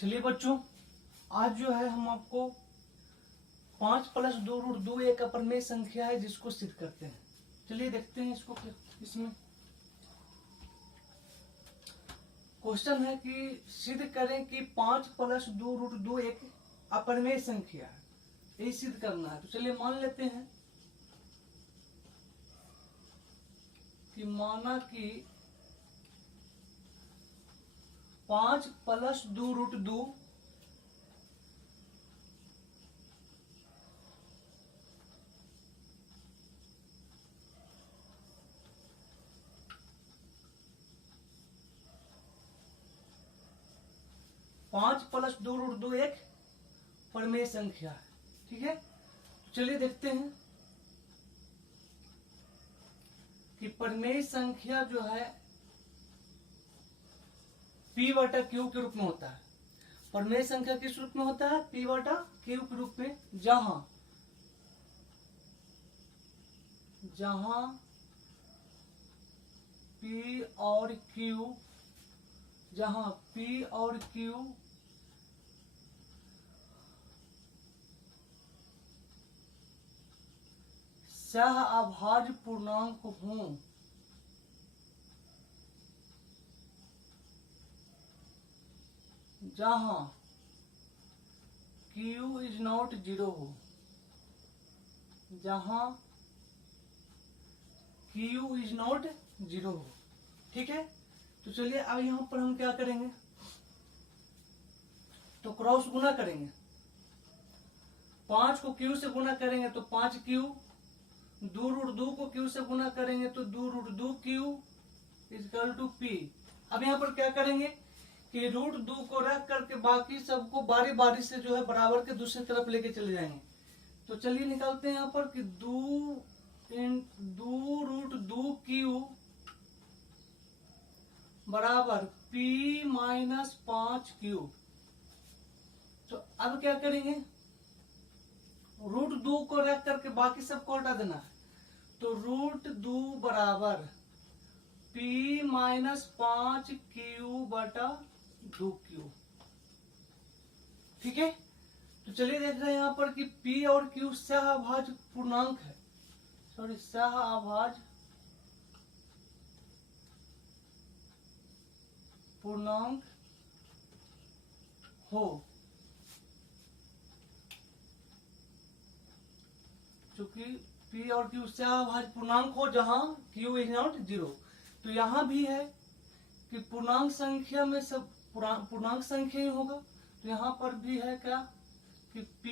चलिए बच्चों, आज जो है हम आपको 5 + 2√2 एक अपरिमेय संख्या है जिसको सिद्ध करते हैं। चलिए देखते हैं इसको। इसमें क्वेश्चन है कि सिद्ध करें कि 5 + 2√2 एक अपरिमेय संख्या है, यही सिद्ध करना है। तो चलिए मान लेते हैं कि माना कि 5 + 2√2 5 + 2√2 एक परिमेय संख्या है। ठीक है, तो चलिए देखते हैं कि परिमेय संख्या जो है P/Q के रूप में होता है। परिमेय संख्या किस रूप में होता है? P/Q के रूप में, जहां P और Q सहअभाज्य पूर्णांक हों, जहां Q ≠ 0 हो, जहां Q ≠ 0 हो। ठीक है, तो चलिए अब यहां पर हम क्या करेंगे, तो क्रॉस गुना करेंगे। 5 को Q से गुना करेंगे तो 5Q, 2√2 को Q से गुना करेंगे तो 2√2Q = P। अब यहाँ पर क्या करेंगे कि √2 को रख करके बाकी सबको बारी बारी से जो है बराबर के दूसरी तरफ लेके चले जाएंगे। तो चलिए निकालते हैं यहाँ पर कि 2√2Q बराबर P - 5Q। तो अब क्या करेंगे, √2 को रख करके बाकी सबको हटा देना है। तो √2 बराबर P - 5Q/2Q। ठीक है, तो चलिए देख रहे हैं यहाँ पर कि P और Q सहअभाज्य पूर्णांक है, सहअभाज्य पूर्णांक हो, चूंकि P और Q सहअभाज्य पूर्णांक हो जहां Q ≠ 0। तो यहां भी है कि पूर्णांक संख्या में सब पूर्णांक संख्या ही होगा। तो यहां पर भी है क्या कि P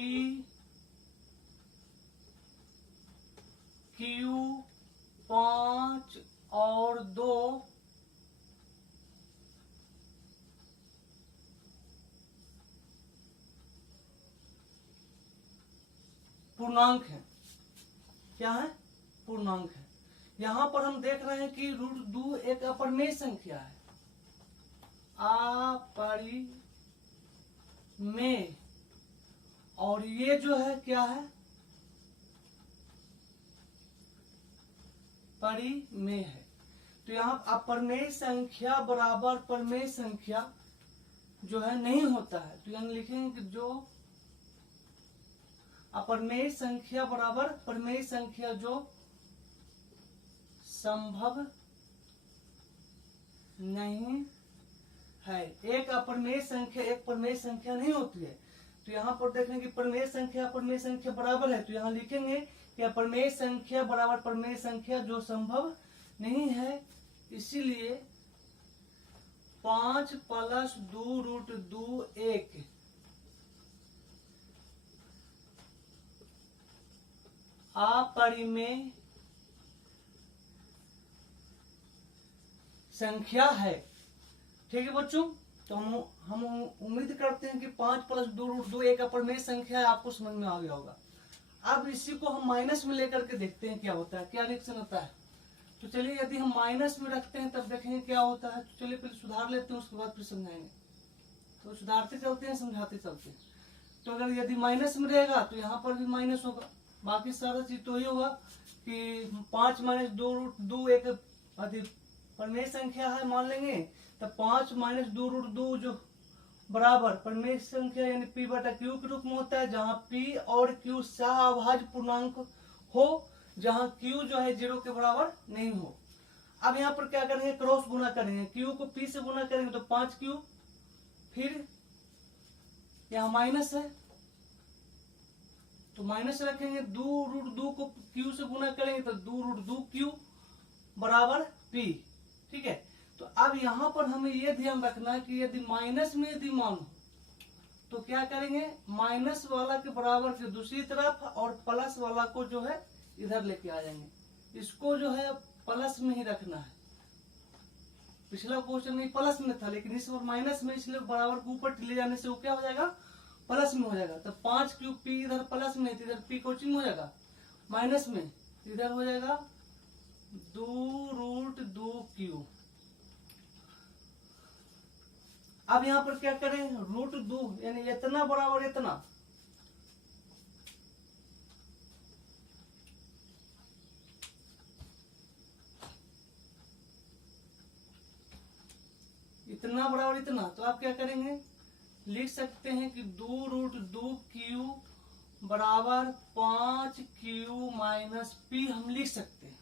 Q 5 और 2 पूर्णांक है। क्या है? पूर्णांक है। यहां पर हम देख रहे हैं कि √2 एक अपरिमेय संख्या है, अपरिमेय, और ये जो है क्या है? परिमेय है। तो यहाँ अपरिमेय संख्या बराबर परिमेय संख्या जो है नहीं होता है। तो यहाँ लिखेंगे कि जो अपरिमेय संख्या बराबर परिमेय संख्या जो संभव नहीं है। एक अपरिमेय संख्या एक परिमेय संख्या नहीं होती है। तो यहाँ पर देखेंगे कि परिमेय संख्या अपरिमेय संख्या बराबर है। तो यहाँ लिखेंगे कि अपरिमेय संख्या बराबर परिमेय संख्या जो संभव नहीं है। इसीलिए 5 + 2√2 एक अपरिमेय संख्या है। ठीक है बच्चों, तो हम उम्मीद करते हैं कि 5 + 2√2 एक अपरिमेय संख्या है, आपको समझ में आ गया होगा। अब इसी को हम माइनस में लेकर के देखते हैं क्या होता है, क्या रिएक्शन होता है। तो चलिए यदि हम माइनस में रखते हैं तब देखेंगे क्या होता है। तो चलिए पहले सुधार लेते हैं, उसके बाद फिर समझाएंगे। तो सुधारते चलते हैं, समझाते चलते हैं। तो अगर यदि माइनस में रहेगा तो यहाँ पर भी माइनस होगा। बाकी सारा चीज तो ये होगा कि 5 - 2√2 एक परिमेय संख्या है मान लेंगे। तो 5 - 2√2 जो बराबर परिमेय संख्या यानी p बटा q के रूप में होता है, जहाँ p और q सह पूर्णांक हो, जहाँ q जो है 0 के बराबर नहीं हो। अब यहाँ पर क्या करेंगे, क्रॉस गुना करेंगे, q को p से गुना करेंगे तो 5q, फिर यहाँ माइनस है तो माइनस रखेंगे, 2√2 को q से गुना करेंगे तो 2√2q बराबर p। ठीक है, तो अब यहाँ पर हमें यह ध्यान रखना है कि यदि माइनस में यदि मान हो तो क्या करेंगे, माइनस वाला के बराबर के दूसरी तरफ और प्लस वाला को जो है इधर लेके आ जाएंगे। इसको जो है प्लस में ही रखना है। पिछला क्वेश्चन में प्लस में था, लेकिन इस बार माइनस में, इसलिए बराबर को ऊपर ले जाने से वो क्या हो जाएगा, प्लस में हो जाएगा। तो 5q इधर प्लस में, इधर p कोचिंग हो जाएगा माइनस में, इधर हो जाएगा 2√2q। अब यहाँ पर क्या करें, √2 यानी इतना बराबर इतना, इतना बराबर इतना, तो आप क्या करेंगे, लिख सकते हैं कि 2√2q बराबर 5q माइनस p हम लिख सकते हैं।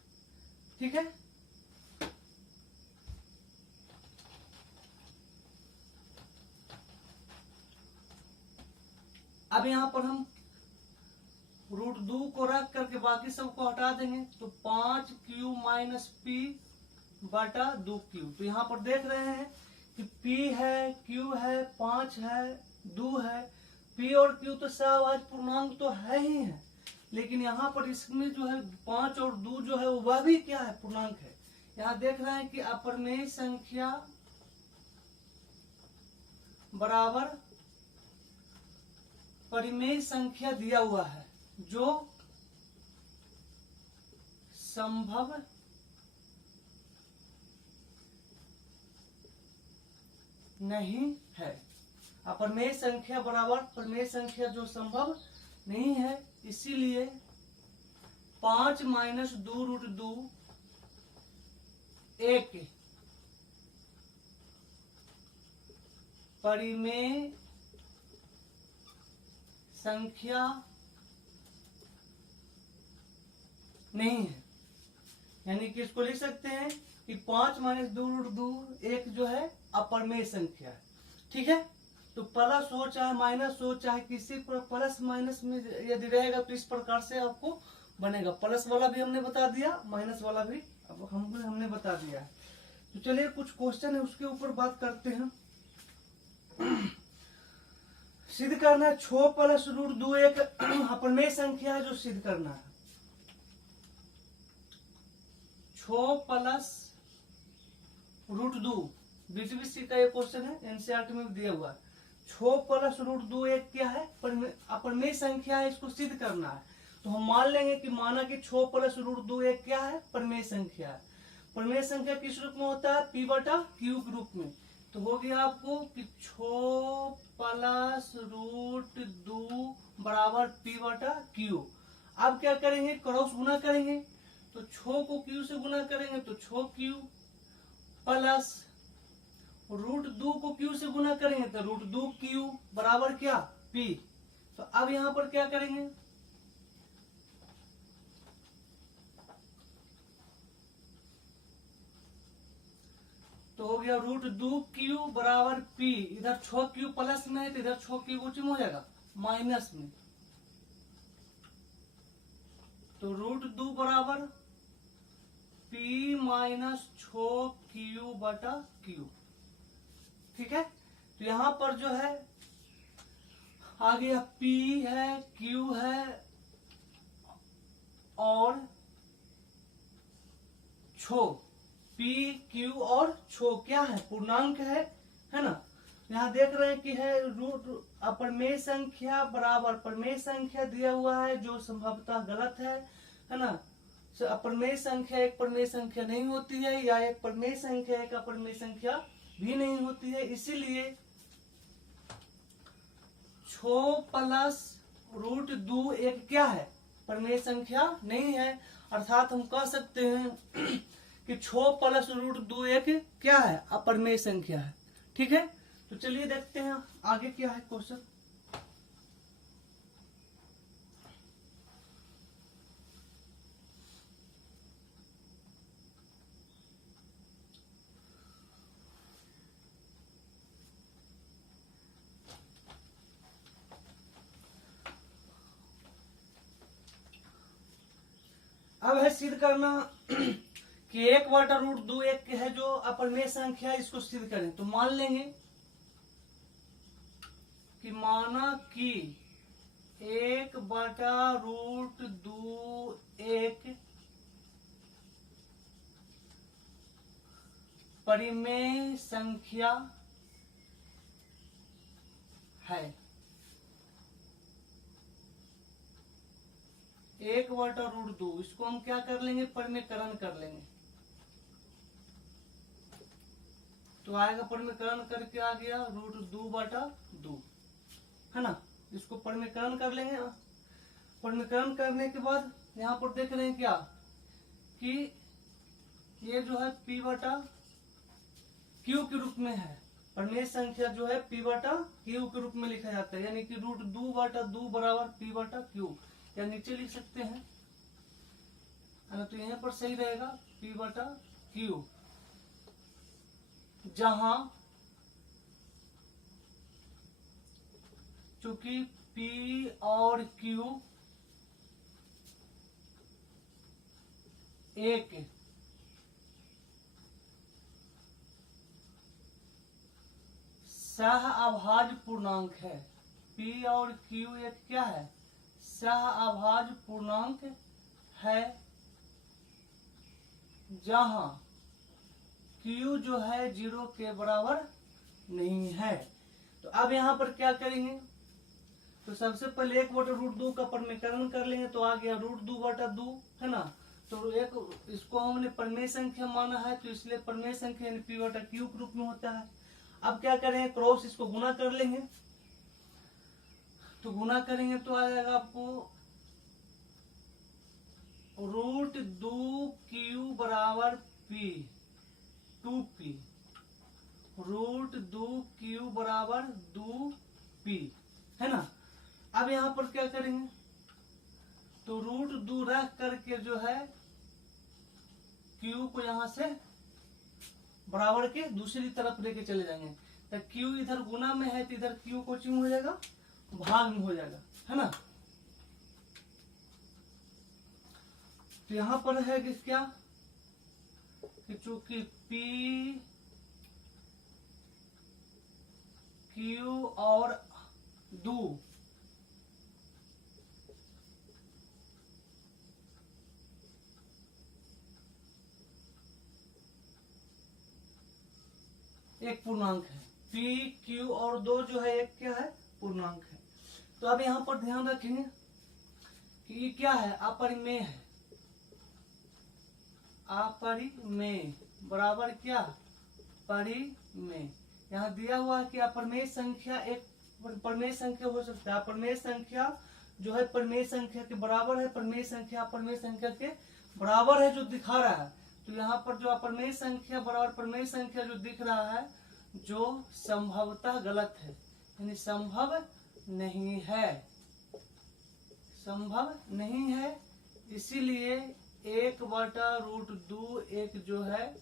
ठीक है, अब यहाँ पर हम √2 को रख करके बाकी सबको हटा देंगे तो 5q माइनस p बटा 2q। तो यहाँ पर देख रहे हैं कि p है, q है, 5 है, 2 है, p और q तो सहभाज्य पूर्णांक तो है ही है, लेकिन यहाँ पर इसमें जो है 5 और 2 जो है वह भी क्या है, पूर्णांक है। यहाँ देख रहे हैं कि अपरिमेय संख्या बराबर परिमेय संख्या दिया हुआ है जो संभव नहीं है। अपरिमेय संख्या बराबर परिमेय संख्या जो संभव नहीं है, इसीलिए 5 माइनस 2√2 एक परिमेय संख्या नहीं है। यानी कि इसको लिख सकते हैं कि 5 माइनस 2√2 एक जो है अपरिमेय संख्या है। ठीक है, तो प्लस हो चाहे माइनस हो, चाहे किसी पर प्लस माइनस में यदि रहेगा तो इस प्रकार से आपको बनेगा। प्लस वाला भी हमने बता दिया, माइनस वाला भी अब हमने बता दिया है। तो चलिए कुछ क्वेश्चन है उसके ऊपर बात करते हैं। सिद्ध करना है 6 प्लस √2 एक अपरिमेय संख्या है जो सिद्ध करना है। 6 प्लस √2 बीसीबीसी का ये क्वेश्चन है, एनसीईआरटी में दिया हुआ है। 6 प्लस √2 एक क्या है, अपरिमेय संख्या है, इसको सिद्ध करना है। तो हम मान लेंगे कि माना कि 6 प्लस √2 एक क्या है, परिमेय संख्या है। परिमेय संख्या किस रूप में होता है, p बटा q के रूप में। तो हो गया आपको कि 6 प्लस √2 बराबर p बटा q। अब क्या करेंगे, क्रॉस गुना करेंगे, तो 6 को q से गुना करेंगे तो 6q प्लस √2 को q से गुना करेंगे तो √2q बराबर क्या, p। तो अब यहां पर क्या करेंगे, तो हो गया √2q बराबर p। इधर 6q प्लस में है तो इधर 6q कोचिंग हो जाएगा माइनस में, तो √2 बराबर p माइनस 6q बटा q। ठीक है, तो यहां पर जो है आ गया p है, q है और छो, p q और छो क्या है, पूर्णांक है ना। यहाँ देख रहे हैं कि है अपरिमेय संख्या बराबर परिमेय संख्या दिया हुआ है जो संभवतः गलत है ना। अपरिमेय संख्या एक परिमेय संख्या नहीं होती है, या एक परिमेय संख्या एक अपरिमेय संख्या भी नहीं होती है। इसीलिए 6 प्लस √2 एक क्या है, परिमेय संख्या नहीं है। अर्थात हम कह सकते हैं कि 6 प्लस √2 एक क्या है, अपरिमेय संख्या है। ठीक है, तो चलिए देखते हैं आगे क्या है क्वेश्चन। अब है सिद्ध करना कि 1/√2 एक है जो अपरिमेय संख्या, इसको सिद्ध करें। तो मान लेंगे कि माना कि 1/√2 एक परिमेय संख्या है। 1/√2 इसको हम क्या कर लेंगे, परिमेयकरण कर लेंगे। तो आएगा परिमेयकरण करके आ गया √2/2 है ना। इसको परिमेयकरण कर लेंगे। परिमेयकरण करने के बाद यहाँ पर देख रहे हैं क्या कि ये जो है P/Q के रूप में है। परिमेय संख्या जो है P/Q के रूप में लिखा जाता है, यानी कि √2/2 बराबर P/Q, या नीचे लिख सकते हैं, तो यहाँ पर सही रहेगा P/Q, जहां चूंकि P और Q एक सह अभाज्य पूर्णांक है। P और Q एक क्या है, सह अभाज्य पूर्णांक है, जहां Q जो है 0 के बराबर नहीं है। तो अब यहाँ पर क्या करेंगे, तो सबसे पहले 1/√2 का परिमेयकरण कर लेंगे। तो आ गया √2/2 है ना। तो एक इसको हमने परिमेय संख्या माना है, तो इसलिए परिमेय संख्या यानी P/Q के रूप में होता है। अब क्या करेंगे, क्रॉस इसको गुना कर लेंगे। तो गुना करेंगे तो आ जाएगा आपको √2Q बराबर P 2P, √2Q बराबर 2P है ना। अब यहाँ पर क्या करेंगे, तो √2 रख करके जो है Q को यहाँ से बराबर के दूसरी तरफ लेके चले जाएंगे। तो Q इधर गुना में है, तो इधर Q कोचिंग हो जाएगा, भाग में हो जाएगा, है ना। तो यहाँ पर है कि क्या कि चूंकि P Q और 2 एक पूर्णांक है। P Q और 2 जो है एक क्या है, पूर्णांक है। तो अब यहाँ पर ध्यान रखेंगे कि ये क्या है, अपरिमेय है। अपरिमेय बराबर क्या, परिमेय। यहाँ दिया हुआ है कि अपरिमेय संख्या एक परिमेय संख्या हो सकता है। अपरिमेय संख्या जो है परिमेय संख्या के बराबर है, परिमेय संख्या अपरिमेय संख्या के बराबर है जो दिखा रहा है। तो यहाँ पर जो अपरिमेय संख्या बराबर परिमेय संख्या जो दिख रहा है, जो संभवतः गलत है, यानी संभव नहीं है, संभव नहीं है। इसीलिए 1/√2 एक जो है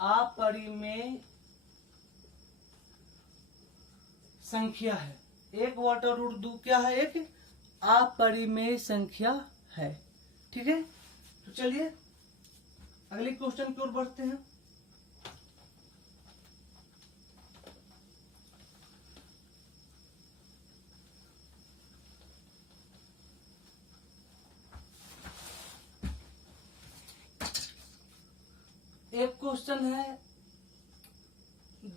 अपरिमेय संख्या है। 1/√2 क्या है, एक अपरिमेय संख्या है। ठीक है, तो चलिए अगले क्वेश्चन की ओर बढ़ते हैं। एक क्वेश्चन है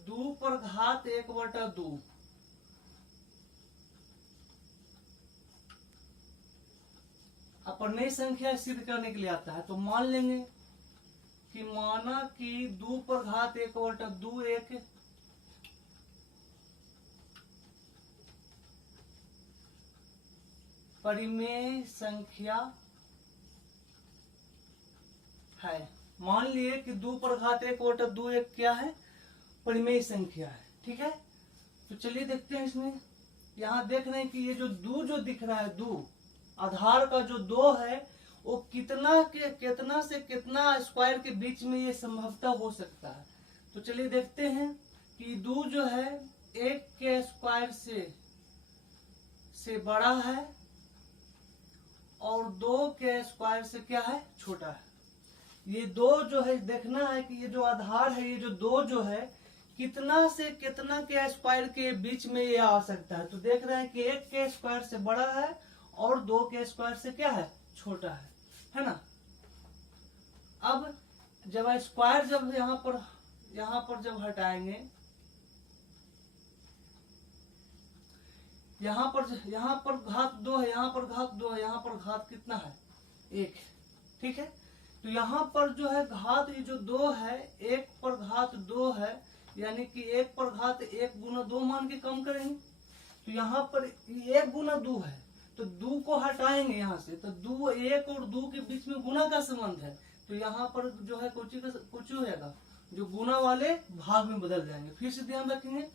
2 पर घात 1/2 अपरिमेय संख्या सिद्ध करने के लिए आता है। तो मान लेंगे कि माना कि 2 पर घात 1/2 एक परिमेय संख्या है। मान लिए कि 2 पर घात 1 बटा 2 एक क्या है, परिमेय संख्या है। ठीक है, तो चलिए देखते हैं इसमें। यहाँ देख रहे हैं कि ये जो 2 जो दिख रहा है, 2 आधार का जो 2 है वो कितना से कितना स्क्वायर के बीच में ये संभवतः हो सकता है। तो चलिए देखते हैं कि 2 जो है 1 के स्क्वायर से बड़ा है और 2 के स्क्वायर से क्या है, छोटा है। ये 2 जो है देखना है कि ये जो आधार है, ये जो 2 जो है कितना से कितना के स्क्वायर के बीच में ये आ सकता है। तो देख रहे हैं कि 1 के स्क्वायर से बड़ा है और 2 के स्क्वायर से क्या है, छोटा है ना। अब जब स्क्वायर जब यहाँ पर जब हटाएंगे, यहाँ पर घात 2 है, यहाँ पर घात 2 है, यहाँ पर घात कितना है, 1। ठीक है, तो यहाँ पर जो है घात ये जो 2 है, 1 पर घात 2 है, यानी कि 1 पर घात 1 गुना 2 मान के कम करेंगे। तो यहाँ पर 1 गुना 2 है, तो 2 को हटाएंगे यहाँ से, तो 2 1 और 2 के बीच में गुना का संबंध है। तो यहाँ पर जो है कुछ हो जाएगा, जो गुना वाले भाग में बदल जाएंगे। फिर से ध्यान रखेंगे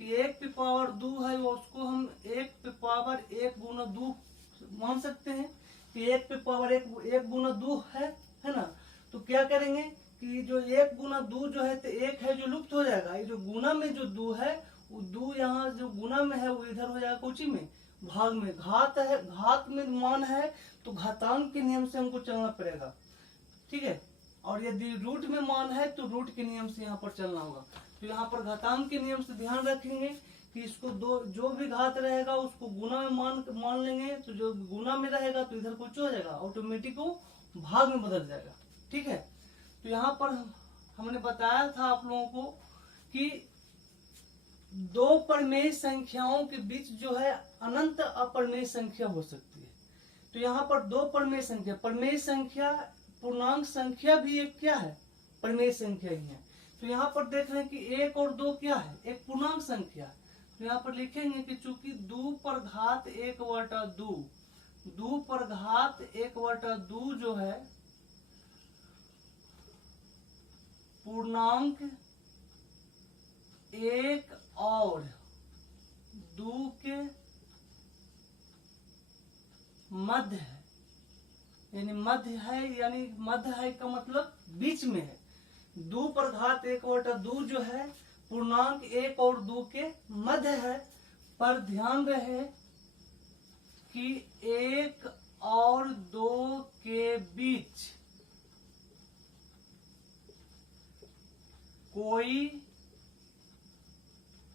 कि 1 पे पावर 2 है, उसको हम 1 पे पावर 1 गुना 2 मान सकते हैं कि 1 पे पावर 1 गुना 2 है ना। तो क्या करेंगे कि जो 1 गुना 2 जो है, तो 1 है जो लुप्त हो जाएगा। ये जो गुना में जो 2 है, वो 2 यहाँ जो गुना में है वो इधर हो जाएगा कोची में, भाग में। घात है, घात में मान है तो घातांक के नियम से हमको चलना पड़ेगा। ठीक है, और यदि रूट में मान है तो रूट के नियम से यहाँ पर चलना होगा। तो यहाँ पर घातांक के नियम से ध्यान रखेंगे कि इसको जो भी घात रहेगा उसको गुना में मान लेंगे। तो जो गुना में रहेगा तो इधर कुछ हो जाएगा, ऑटोमेटिक वो भाग में बदल जाएगा। ठीक है, तो यहाँ पर हमने बताया था आप लोगों को कि 2 परिमेय संख्याओं के बीच जो है अनंत अपरिमेय संख्या हो सकती है। तो यहाँ पर 2 परिमेय संख्या पूर्णांक संख्या भी एक क्या है, परिमेय संख्या ही है। तो यहाँ पर देख रहे हैं कि 1 और 2 क्या है, एक पूर्णांक संख्या। तो यहाँ पर लिखेंगे कि चूंकि 2 पर घात 1 बटा 2 पर घात 1 बटा 2 जो है पूर्णांक 1 और 2 के मध्य है, यानी मध्य है का मतलब बीच में है। 2 पर घात 1 बटा 2 जो है पूर्णांक 1 और 2 के मध्य है। पर ध्यान रहे कि 1 और 2 के बीच कोई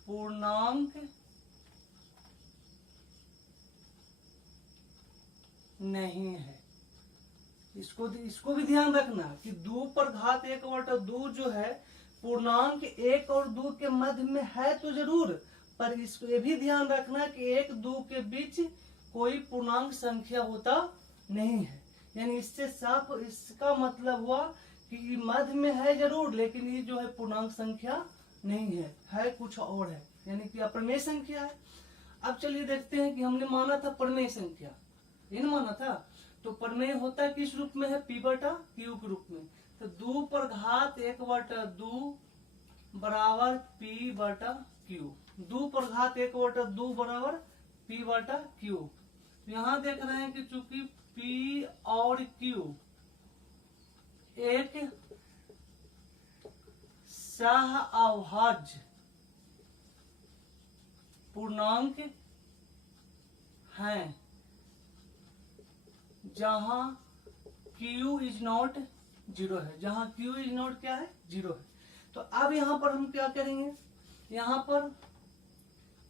पूर्णांक नहीं है। इसको भी ध्यान रखना कि 2 पर घात 1 बटा 2 जो है पूर्णांक 1 और 2 के मध्य में है तो जरूर, पर इसको ये भी ध्यान रखना कि 1 2 के बीच कोई पूर्णांक संख्या होता नहीं है। यानी इससे साफ इसका मतलब हुआ कि मध्य में है जरूर, लेकिन ये जो है पूर्णांक संख्या नहीं है कुछ और है, यानी कि अपरिमेय संख्या है। अब चलिए देखते हैं कि हमने माना था परिमेय संख्या, इन माना था। तो परिमेय होता किस रूप में है, p बटा q के रूप में। तो 2 पर घात 1 बटा 2 बराबर p बटा q। 2 पर घात 1 बटा 2 बराबर p बटा q। यहाँ देख रहे हैं कि चूंकि p और q एक सहअभाज्य पूर्णांक हैं जहां q इज नॉट 0 है, जहां q इज नॉट क्या है, 0 है। तो अब यहाँ पर हम क्या करेंगे, यहाँ पर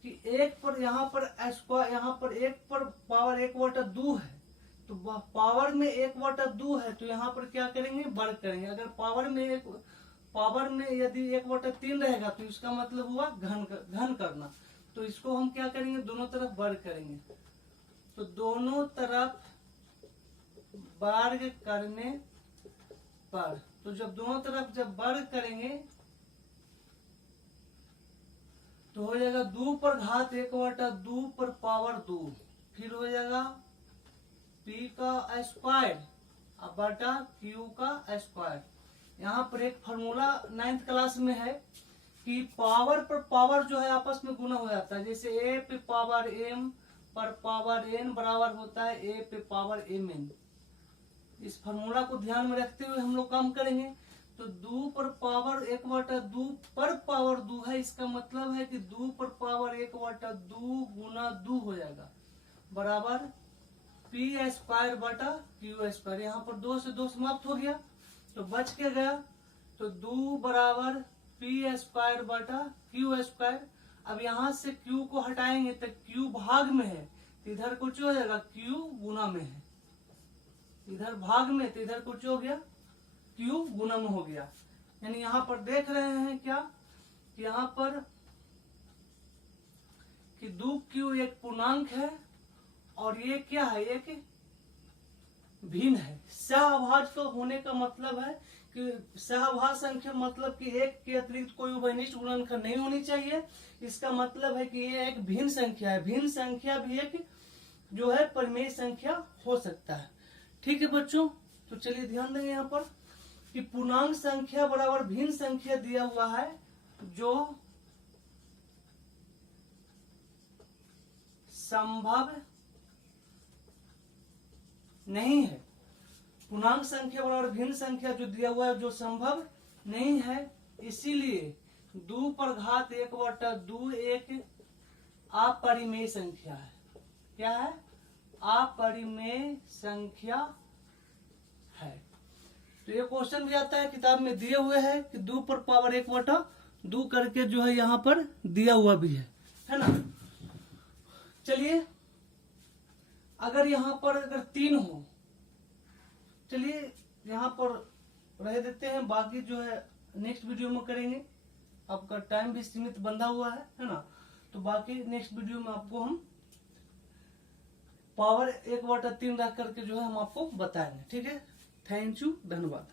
कि 1 पर यहाँ पर एक पर पावर 1 बटा 2 है, तो पावर में 1 बटा 2 है, तो यहाँ पर क्या करेंगे, वर्ग करेंगे। अगर पावर में यदि 1 बटा 3 रहेगा तो इसका मतलब हुआ घन करना। तो इसको हम क्या करेंगे, दोनों तरफ वर्ग करेंगे। तो दोनों तरफ वर्ग करने पर, तो जब दोनों तरफ जब वर्ग करेंगे तो हो जाएगा 2 पर घात 1 बटा 2 पर पावर 2, फिर हो जाएगा p का स्क्वायर बटा q का स्क्वायर। यहाँ पर एक फॉर्मूला 9th क्लास में है कि पावर पर पावर जो है आपस में गुना हो जाता है। जैसे a पे पावर m पर पावर n बराबर होता है a पे पावर mn। इस फॉर्मूला को ध्यान में रखते हुए हम लोग काम करेंगे। तो 2 पर पावर 1/2 पर पावर 2 है, इसका मतलब है कि 2 पर पावर 1/2 गुना 2 हो जाएगा बराबर p² बटा q²। यहाँ पर 2 से 2 समाप्त हो गया तो बच के गया, तो 2 बराबर p² बटा q²। अब यहाँ से q को हटाएंगे तो q भाग में है तो इधर कुछ हो जाएगा, q गुना में है, इधर भाग में तो इधर कुछ हो गया, q गुना में हो गया। यानी यहाँ पर देख रहे हैं क्या कि यहाँ पर कि 2q एक पूर्णांक है और ये क्या है, एक भिन्न है। सहअभाज्य होने का मतलब है कि सहअभाज्य संख्या मतलब कि एक के अतिरिक्त कोई उभयनिष्ठ गुणनखंड नहीं होनी चाहिए। इसका मतलब है कि ये एक भिन्न संख्या है। भिन्न संख्या भी एक जो है परिमेय संख्या हो सकता है। ठीक है बच्चों, तो चलिए ध्यान देंगे यहाँ पर कि पूर्णांक संख्या बराबर भिन्न संख्या दिया हुआ है जो संभव नहीं है। पूर्णांक संख्या बराबर भिन्न संख्या जो दिया हुआ है जो संभव नहीं है, इसीलिए 2 पर घात 1/2 एक अपरिमेय संख्या है। क्या है? अपरिमेय संख्या है। तो ये क्वेश्चन भी आता है, किताब में दिए हुए है कि 2 पर पावर 1/2 करके जो है यहाँ पर दिया हुआ भी है ना। चलिए अगर यहाँ पर अगर 3 हो, चलिए यहाँ पर रह देते हैं, बाकी जो है नेक्स्ट वीडियो में करेंगे। आपका टाइम भी सीमित बंधा हुआ है ना। तो बाकी नेक्स्ट वीडियो में आपको हम पावर 1/3 रख करके जो है हम आपको बताएंगे। ठीक है, थैंक यू, धन्यवाद।